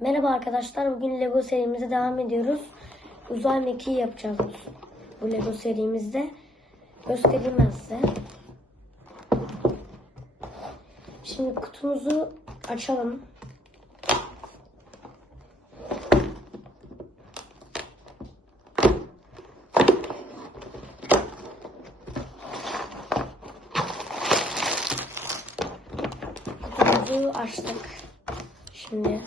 Merhaba arkadaşlar. Bugün Lego serimize devam ediyoruz. Uzay mekiği yapacağız bu Lego serimizde. Göstereyim ben size. Şimdi kutumuzu açalım. Kutumuzu açtık. Şimdi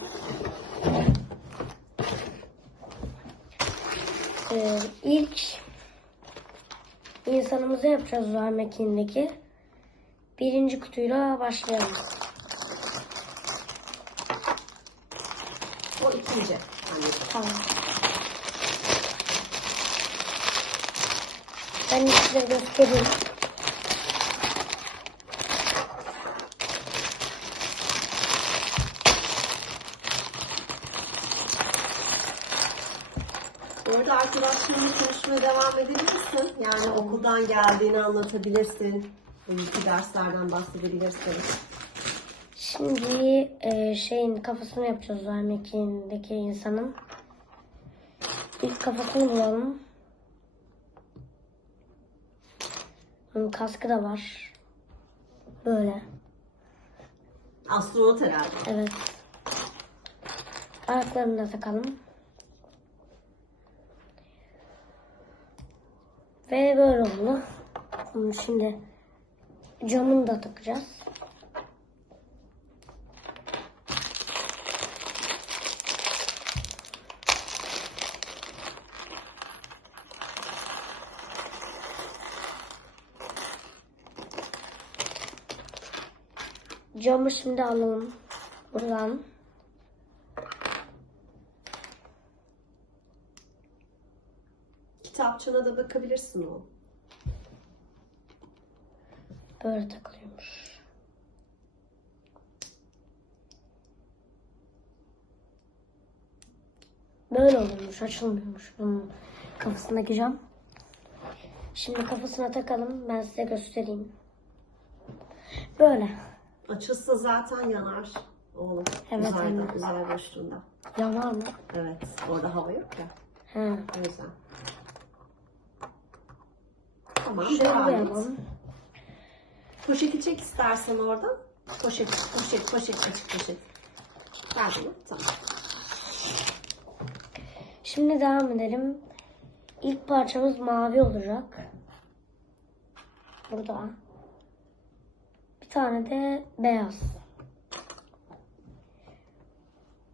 Ee, ilk insanımızı yapacağız uzay mekiğindeki. Birinci kutuyla başlayalım. O ikinci. Tamam. Ben size göstereyim. Bu arada arkadaşlarınla konuşmaya devam edebilirsin. Yani okuldan geldiğini anlatabilirsin. İlk derslerden bahsedebilirsin. Şimdi e, şeyin kafasını yapacağız uzay mekiğindeki insanın. İlk kafasını bulalım. Bunun kaskı da var. Böyle. Astronot herhalde. Evet. Ayaklarını da takalım. Ve böyle oldu. Şimdi camını da takacağız. Camı şimdi alalım. Buradan. Kitapçığına da bakabilirsin o. Böyle takılıyormuş. Böyle oluyormuş, açılmıyormuş bunun kafasındaki cam. Şimdi kafasına takalım, ben size göstereyim. Böyle. Açılsa zaten yanar. Oğlum. Evet, Uzayda, anne. uzay boşluğunda. Yanar mı? Evet. Orada hava yok ya. He. O yüzden. Tamam. Şöyle et. yapalım. Poşeti çek istersen oradan. Poşet, poşet, poşet, açık poşet. Ver bunu. Tamam. Şimdi devam edelim. İlk parçamız mavi olacak. Burada. Bir tane de beyaz.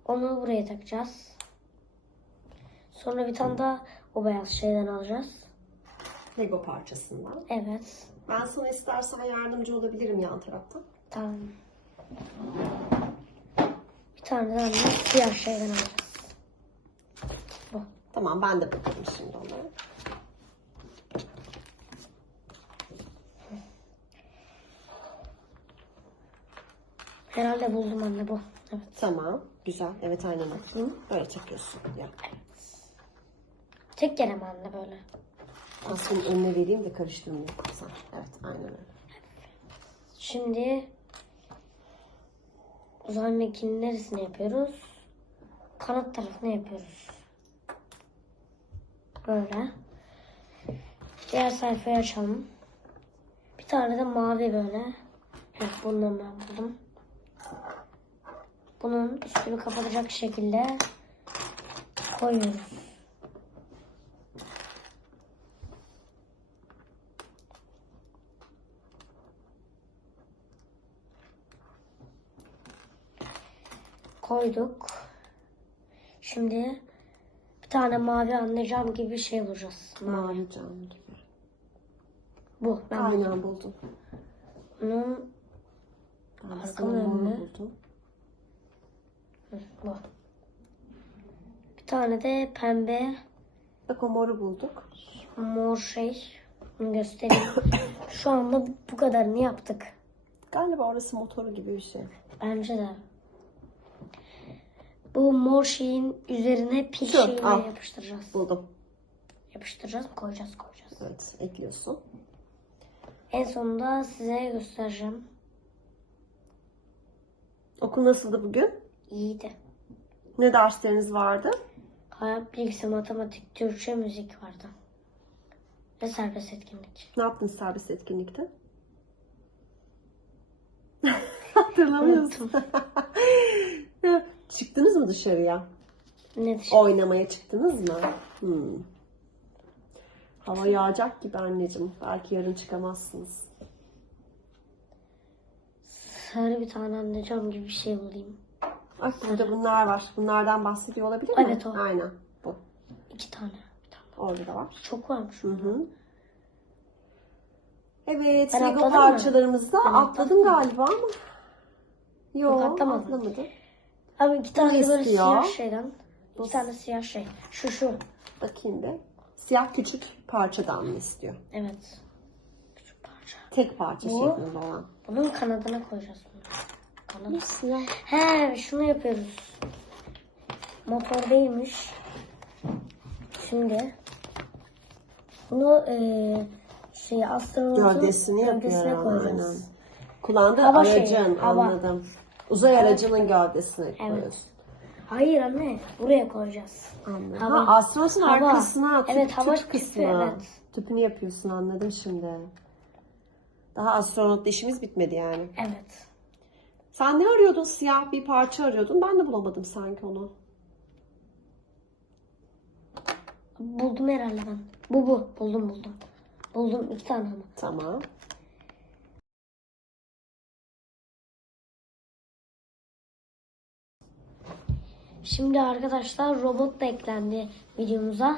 Onu buraya takacağız. Sonra bir tane daha o beyaz şeyden alacağız. Lego parçasından. Evet. Ben sana istersen yardımcı olabilirim yan taraftan. Tamam. Bir tane daha da siyah şeyden alacağız. Bu. Tamam ben de bakarım şimdi onlara. Herhalde buldum anne bu. Evet. Tamam. Güzel. Evet aynen öyle. Böyle çekiyorsun. Yap. Tek kere mi anne böyle? Aslında önüne vereyim de karıştırmayayım. Sen. Evet aynen öyle. Şimdi uzay mekiğinin neresini yapıyoruz? Kanat tarafını yapıyoruz. Böyle. Diğer sayfayı açalım. Bir tane de mavi böyle. Evet bundan ben buldum. Bunun üstünü kapatacak şekilde koyuyoruz. Koyduk. Şimdi bir tane mavi anlayacağım gibi bir şey bulacağız. Mavi cam gibi. Bu. Ben buldum. Aynen buldum. Bunun Ben Arka sana mı, moru önlü? buldum. Hı, bu. Bir tane de pembe Bak o moru bulduk. mor şey. Bunu göstereyim. Şu anda bu kadarını yaptık. Galiba orası motoru gibi bir şey. Bence de. Bu mor şeyin üzerine pil Şu, şeyini al. yapıştıracağız. Buldum. Yapıştıracağız, koyacağız, koyacağız. Evet ekliyorsun. En sonunda size göstereceğim. Okul nasıldı bugün? İyiydi. Ne dersleriniz vardı? Hayat bilgisi, matematik, Türkçe, müzik vardı. Ve serbest etkinlik. Ne yaptınız serbest etkinlikte? Hatırlamıyorsun. Çıktınız mı dışarıya? Ne dışarı? Oynamaya çıktınız mı? Hmm. Hava yağacak gibi anneciğim. Belki yarın çıkamazsınız. Sarı bir tane cam gibi bir şey bulayım. Bak burada bunlar var. Bunlardan bahsediyor olabilir mi? Evet, o. Aynen. Bu. İki tane. Bir tane. Orada da var. Çok varmış. Hı hı. Evet, Ben Lego atladım mı? parçalarımızı da Ben atladım atladım. galiba ama. Yok, Yok, atlamadım. atlamadım. Abi iki tane de böyle istiyor? siyah şeyden. İki tane siyah şey. Şu şu. Bakayım bir. Siyah küçük parçadan mı istiyor? Evet. Küçük parça. Tek parça Bu? şeklinde olan. Bunun kanadına koyacağız bunu. Kanadı. Siyah. He şunu yapıyoruz. Motor değilmiş. Şimdi bunu eee şey astronotun Gövdesini yapıyor. gövdesine Aynen. koyacağız. Kullandığı Hava şeyi, aracın hava. anladım. Uzay aracının gövdesine koyuyorsun. Hayır anne buraya koyacağız. Anladım. Hava. Ha, astronotun Hava. arkasına tüp, Evet, hava tüp tüpü, kısmı. evet. Tüpünü yapıyorsun anladım şimdi. Daha astronotla işimiz bitmedi yani. Evet. Sen ne arıyordun? Siyah bir parça arıyordun. Ben de bulamadım sanki onu. Buldum herhalde ben. Bu bu. Buldum buldum. Buldum iki tane ama. Tamam. Şimdi arkadaşlar robot da eklendi videomuza.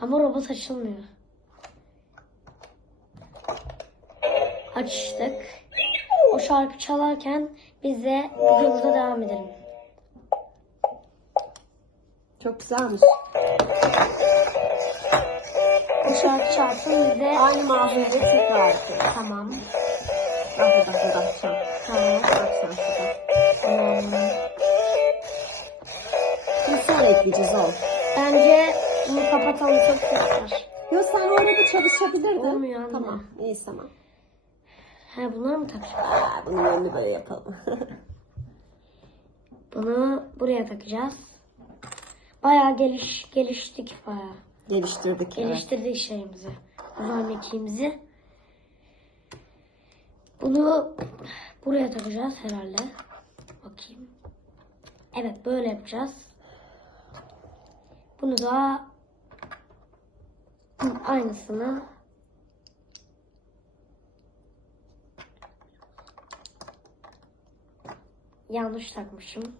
Ama robot açılmıyor. Açtık. O şarkı çalarken biz de videomuza devam edelim. Çok güzelmiş. O şarkı çalsın biz de... Aynı malzemeyi tekrar. Tamam. Burada burada. Çal. Tamam. Bak sen şurada. Şimdi sonra ekleyeceğiz o. Bence bunu kapatalım çok ses var. Yo sen orada çalışabilirdin. Olmuyor anne. Tamam. İyi tamam. He bunları mı takacağız? Aa, bunun önünü böyle yapalım. Bunu buraya takacağız. Bayağı geliş geliştik bayağı. Geliştirdik. evet. Geliştirdik şeyimizi. Uzay mekiğimizi. Bunu buraya takacağız herhalde. Bakayım. Evet böyle yapacağız. Bunu da aynısını yanlış takmışım.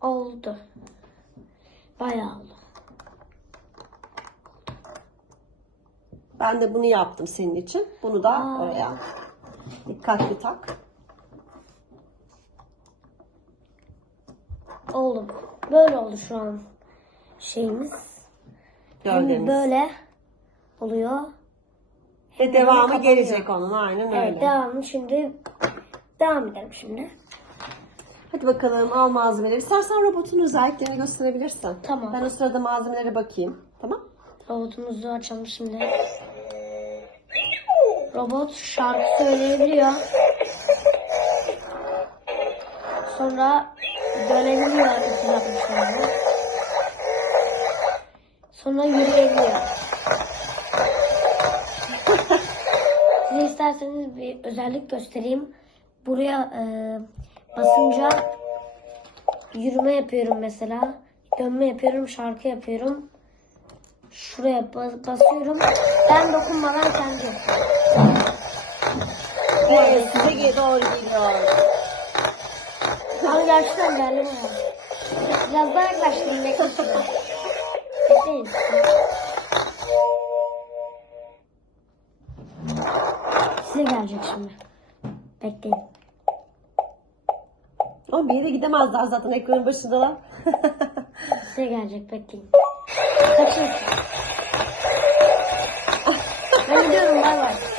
Oldu. Bayağı oldu. Ben de bunu yaptım senin için. Bunu da Aa. oraya. Dikkatli tak. Oldu. Böyle oldu şu an şeyimiz. Gövdemiz. böyle oluyor. Ve devamı kapanıyor. gelecek onun. Aynen öyle. Evet devamı şimdi devam edelim şimdi. Hadi bakalım al malzemeleri. İstersen robotun özelliklerini gösterebilirsin. Tamam. Ben o sırada malzemelere bakayım. Tamam. Robotumuzu açalım şimdi. Robot şarkı söyleyebiliyor. Sonra dönebiliyor iki yapmışlarını. Sonra yürüyebiliyor. Size isterseniz bir özellik göstereyim. Buraya e, basınca yürüme yapıyorum mesela. Dönme yapıyorum, şarkı yapıyorum. Şuraya ba- basıyorum. Ben dokunmadan kendi. Evet size doğru geliyor. Ama gerçekten geldi mi? Biraz daha yaklaştım. Bekleyin. Bekleyin. Size gelecek şimdi. Bekleyin. Ama bir yere gidemezler zaten ekranın başındalar. Size gelecek bekleyin. Kaçın. ben gidiyorum bay bay.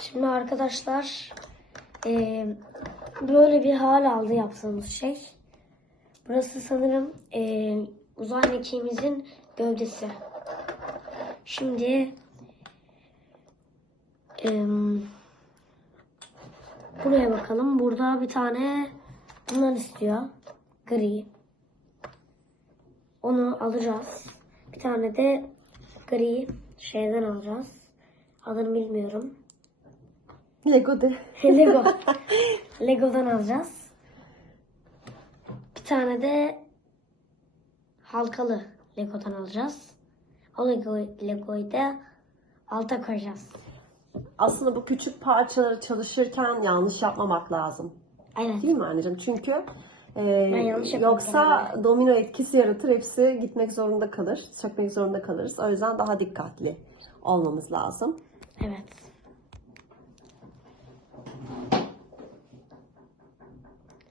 Şimdi arkadaşlar eee böyle bir hal aldı yaptığımız şey. Burası sanırım eee uzay mekiğimizin gövdesi. Şimdi em, buraya bakalım. Burada bir tane bundan istiyor. Gri. Onu alacağız. Bir tane de gri şeyden alacağız. Adını bilmiyorum. Lego de. Lego. Lego'dan alacağız. Bir tane de halkalı Lego'dan alacağız. O Lego, Lego'yu da alta koyacağız. Aslında bu küçük parçaları çalışırken yanlış yapmamak lazım. Evet. Değil mi anneciğim? Çünkü e, yapıyorum yoksa domino etkisi yaratır. Hepsi gitmek zorunda kalır. Çökmek zorunda kalırız. O yüzden daha dikkatli olmamız lazım. Evet.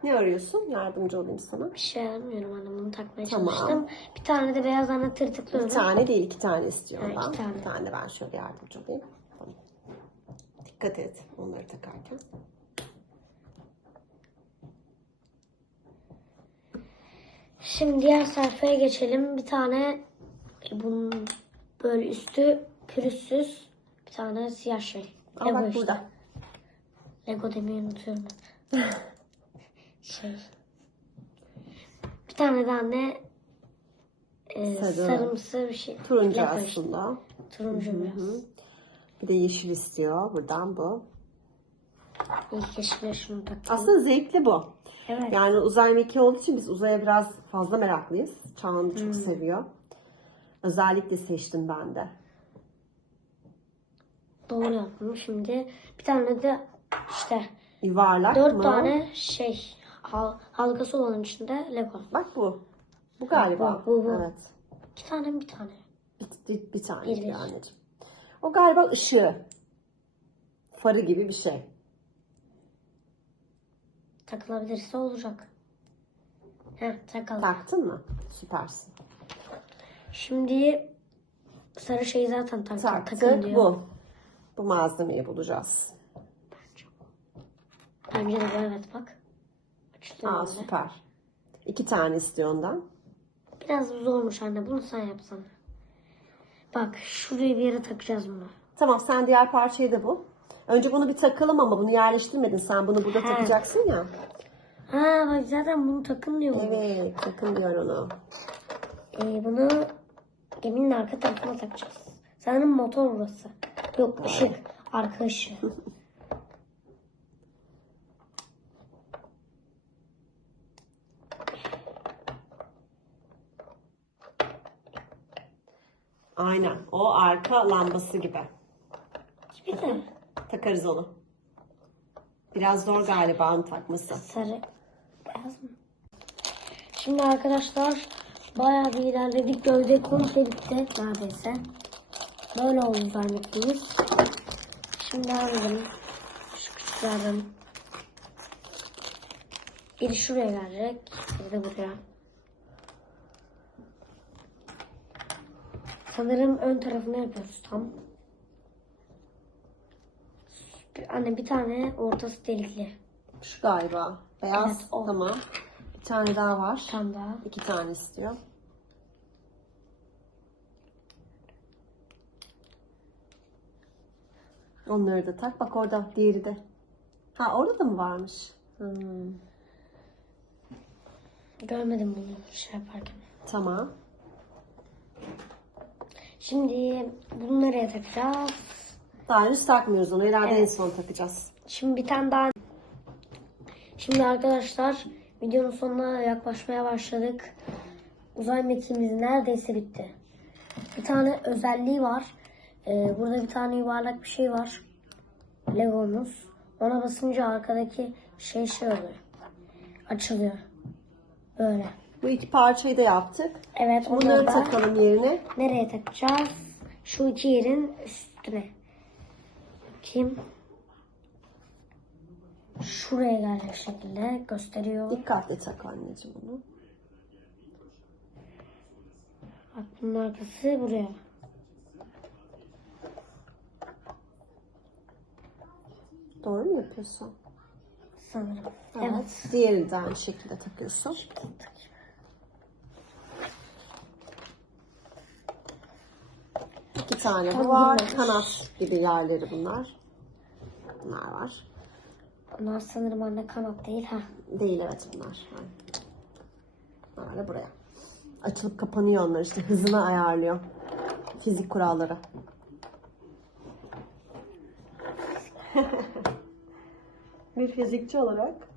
Ne arıyorsun? Yardımcı olayım sana. Bir şey almıyorum anne bunu takmaya Tamam. çalıştım. Bir tane de beyaz anne tırtıklı Bir tane değil, iki tane istiyorum Ha, ben. iki tane. Bir tane ben şöyle yardımcı olayım. Tamam. Dikkat et onları takarken. Şimdi diğer sayfaya geçelim. Bir tane e, bunun böyle üstü pürüzsüz bir tane siyah şey. Lego bak işte. burada. Lego demeyi unutuyorum şey. Bir tane de anne e, Sarı. sarımsı bir şey. Turuncu Lego işte. aslında. Turuncu biraz. Bir de yeşil istiyor buradan bu. İlk yeşile şunu. Aslında zevkli bu. Evet. Yani uzay mekiği olduğu için biz uzaya biraz fazla meraklıyız. Çağan çok seviyor. Özellikle seçtim ben de. Doğru yaptım. Şimdi bir tane de işte Yuvarlak dört mı? tane şey hal, halkası olan içinde Lego. Bak bu. Bu galiba. Bu, bu, bu. Evet. İki tane mi bir tane? Bir, bir, bir tane bir bir. anneciğim. O galiba ışığı. Farı gibi bir şey. Takılabilirse olacak. Heh takalım. Taktın mı? Süpersin. Şimdi sarı şeyi zaten taktım. Takın Taktık diyor. bu. Bu malzemeyi bulacağız. Bence de bu evet bak. Açılıyor Aa böyle. süper. İki tane istiyor ondan. Biraz zormuş anne bunu sen yapsana. Bak şuraya bir yere takacağız bunu. Tamam sen diğer parçayı da bul. Önce bunu bir takalım ama bunu yerleştirmedin. Sen bunu burada takacaksın ya. Ha bak zaten bunu takın diyor. Evet takın diyor onu. Ee, bunu geminin arka tarafına takacağız. Sanırım motor burası. Yok ışık. Arka ışığı. Aynen. O arka lambası gibi. Gibi de Takarız onu. Biraz zor galiba onu takması. sarı. Beyaz mı? Şimdi arkadaşlar bayağı bir ilerledik. Gövde komple bitti neredeyse. Böyle oldu zannettiğimiz. Şimdi alalım. Şu küçüklerden. Biri şuraya gelecek. Biri de buraya. Sanırım ön tarafını yapıyoruz tam. Anne bir tane ortası delikli. Şu galiba. Beyaz. Evet, o. Tamam. Bir tane daha var. Bir tane daha. İki tane istiyor. Onları da tak. Bak orada diğeri de. Ha orada da mı varmış? Hmm, Görmedim bunu şey yaparken. Tamam. Şimdi bunu nereye takacağız? Daha henüz takmıyoruz onu. Herhalde en Evet. son takacağız. Şimdi bir tane daha. Şimdi arkadaşlar videonun sonuna yaklaşmaya başladık. Uzay mekiğimiz neredeyse bitti. Bir tane özelliği var. Ee, burada bir tane yuvarlak bir şey var. Legomuz. Ona basınca arkadaki şey şey oluyor. Açılıyor. Böyle. Bu iki parçayı da yaptık. Evet Bunları onları da takalım yerine. nereye takacağız? Şu iki yerin üstüne. Kim? Şuraya gelecek şekilde gösteriyor. Dikkatle tak anneciğim onu. Bak bunun arkası buraya. Doğru mu yapıyorsun? sanırım. Evet. Evet. Diğerini de aynı şekilde takıyorsun. İki tane bu var. Kanat gibi yerleri bunlar. Bunlar var. Bunlar sanırım anne kanat değil ha. Değil evet bunlar. Bunlar da buraya. Açılıp kapanıyor onlar işte hızını ayarlıyor. Fizik kuralları. Bir fizikçi olarak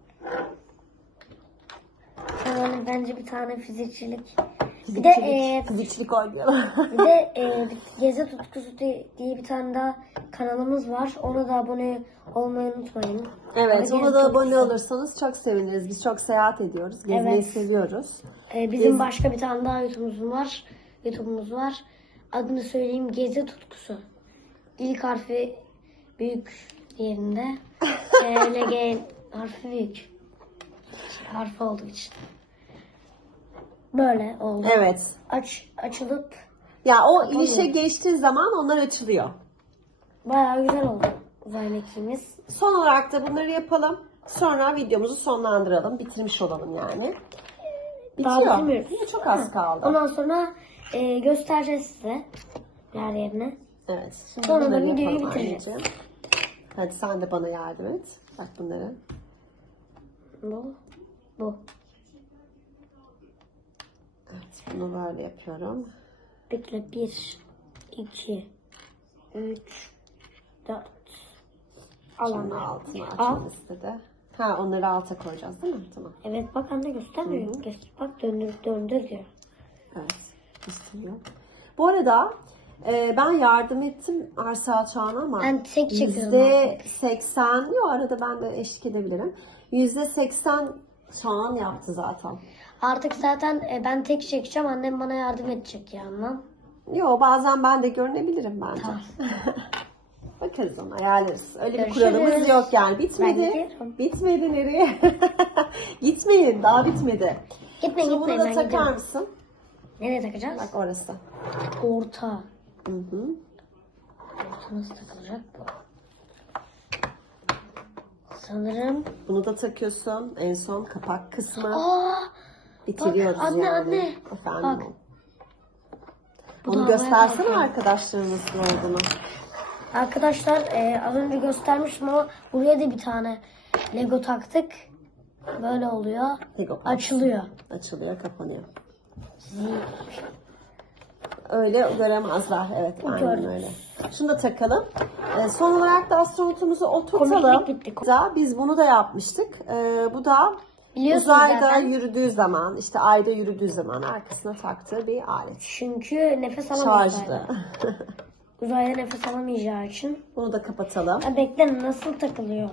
Yani bence bir tane fizikçilik. Bir de e, fizikçilik oynuyorlar. bir de e, Gezi Tutkusu diye, bir tane daha kanalımız var. Ona da abone olmayı unutmayın. evet Gezi ona da abone Tutkusu. olursanız çok seviniriz. Biz çok seyahat ediyoruz. Gezmeyi Evet. seviyoruz. E, bizim Gezi- başka bir tane daha YouTube'umuz var. YouTube'umuz var. Adını söyleyeyim Gezi Tutkusu. İlk harfi büyük diğerinde. G ile G harfi büyük. Harfi olduğu için. Böyle oldu. Evet. Aç açılıp Ya o inişe geçtiği zaman onlar açılıyor. bayağı güzel oldu uzay mekiğimiz. Son olarak da bunları yapalım. Sonra videomuzu sonlandıralım. Bitirmiş olalım yani. Daha Bitiyor. bitirmiyoruz. Yine çok az kaldı. Ondan sonra e, göstereceğiz size yer yerine. Evet. Şimdi Sonra da bunları videoyu yapalım bitireceğiz. anneciğim. Hadi sen de bana yardım et. Bak bunları. Bu. Bu. Evet bunu böyle yapıyorum. Bekle. Bir, iki, üç, dört. Şimdi Alanlar. altına Al. açalım istedi. Ha onları alta koyacağız değil mi? Tamam. Evet bak anne göstermiyor. Göster, bak döndür döndür diyor. Evet. İstemiyor. Bu arada e, ben yardım ettim Arsel Çağan'a ama Ben tek çekiyorum yüzde seksen yok arada ben de eşlik edebilirim. Yüzde seksen Çağan yaptı zaten. Artık zaten e, ben tek çekeceğim. Annem bana yardım edecek yandan. Yo bazen ben de görünebilirim bence. Tamam. Bakarız ona ayarlarız. Öyle bir Görüşürüz. kuralımız yok yani. Bitmedi. Bitmedi nereye? Gitmeyin daha bitmedi. Gitmeyin Şimdi bunu da takar gidiyorum. mısın? Nereye takacağız? Bak orası. Orta. Hı hı. Orta nasıl takılacak bu? Sanırım. Bunu da takıyorsun. En son kapak kısmı. Aa, Bitiriyoruz bak, anne, yani. anne. Efendim. Bak. Onu göstersene kalkıyor. arkadaşlarımız ne olduğunu. Arkadaşlar e, az önce göstermiştim ama buraya da bir tane Lego taktık. Böyle oluyor. Lego. Açılıyor. Açılıyor, kapanıyor. Öyle göremezler. Evet, aynen Gördüm. öyle. Şunu da takalım. Ee, son olarak da astronotumuzu oturtalım. Komiklik bitti. Biz bunu da yapmıştık. Ee, bu da Biliyorsunuz uzayda zaten. yürüdüğü zaman, işte ayda yürüdüğü zaman arkasına taktığı bir alet. Çünkü nefes alamayacak. Şarjlı. Uzayda nefes alamayacağı için. bunu da kapatalım. Ha, bekle nasıl takılıyor?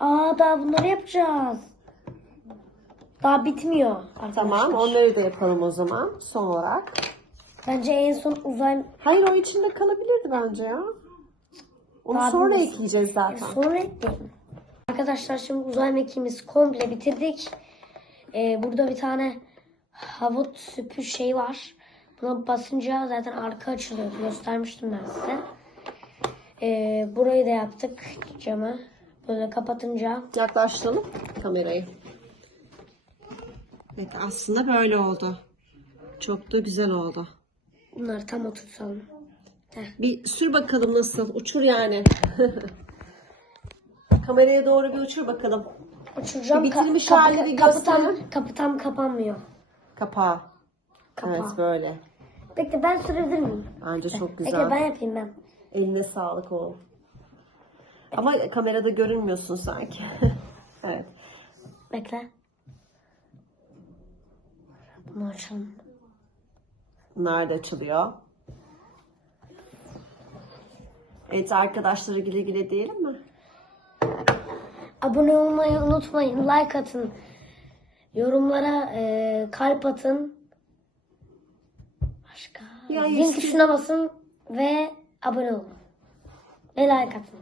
Aa daha bunları yapacağız. Daha bitmiyor arkadaşlar. Tamam, onları da yapalım o zaman son olarak. Bence en son uzay Hayır o içinde kalabilirdi bence ya. Onu Daha sonra bilmesin. ekleyeceğiz zaten. Sonra ekleyin. Arkadaşlar şimdi uzay mekiğimizi komple bitirdik. Ee, burada bir tane havut süpü şey var. Buna basınca zaten arka açılıyor. Göstermiştim ben size. Ee, burayı da yaptık camı. Böyle kapatınca Yaklaştıralım kamerayı. Evet aslında böyle oldu. Çok da güzel oldu. bunları tam oturtalım. Bir sür bakalım nasıl. Uçur yani. Kameraya doğru bir uçur bakalım. Uçuracağım. Bir bitirmiş kapı, halini kapı, tam, kapı tam kapanmıyor. Kapağı. Kapağı. Evet böyle. Bekle ben sürebilir miyim? Bence çok Bekle güzel. ben yapayım ben. Eline sağlık oğlum. Ama kamerada görünmüyorsun sanki. evet. Bekle. Bunu açalım. Da açılıyor. Evet arkadaşlara güle güle diyelim mi? Abone olmayı unutmayın. Like atın. Yorumlara e, kalp atın. Başka. Ya, işte- tuşuna basın ve abone olun. Ve like atın.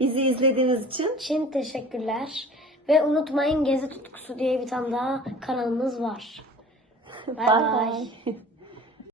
Bizi izlediğiniz için Için teşekkürler. Ve unutmayın Gezi Tutkusu diye bir tane daha kanalımız var. Bay Bye bay. bye.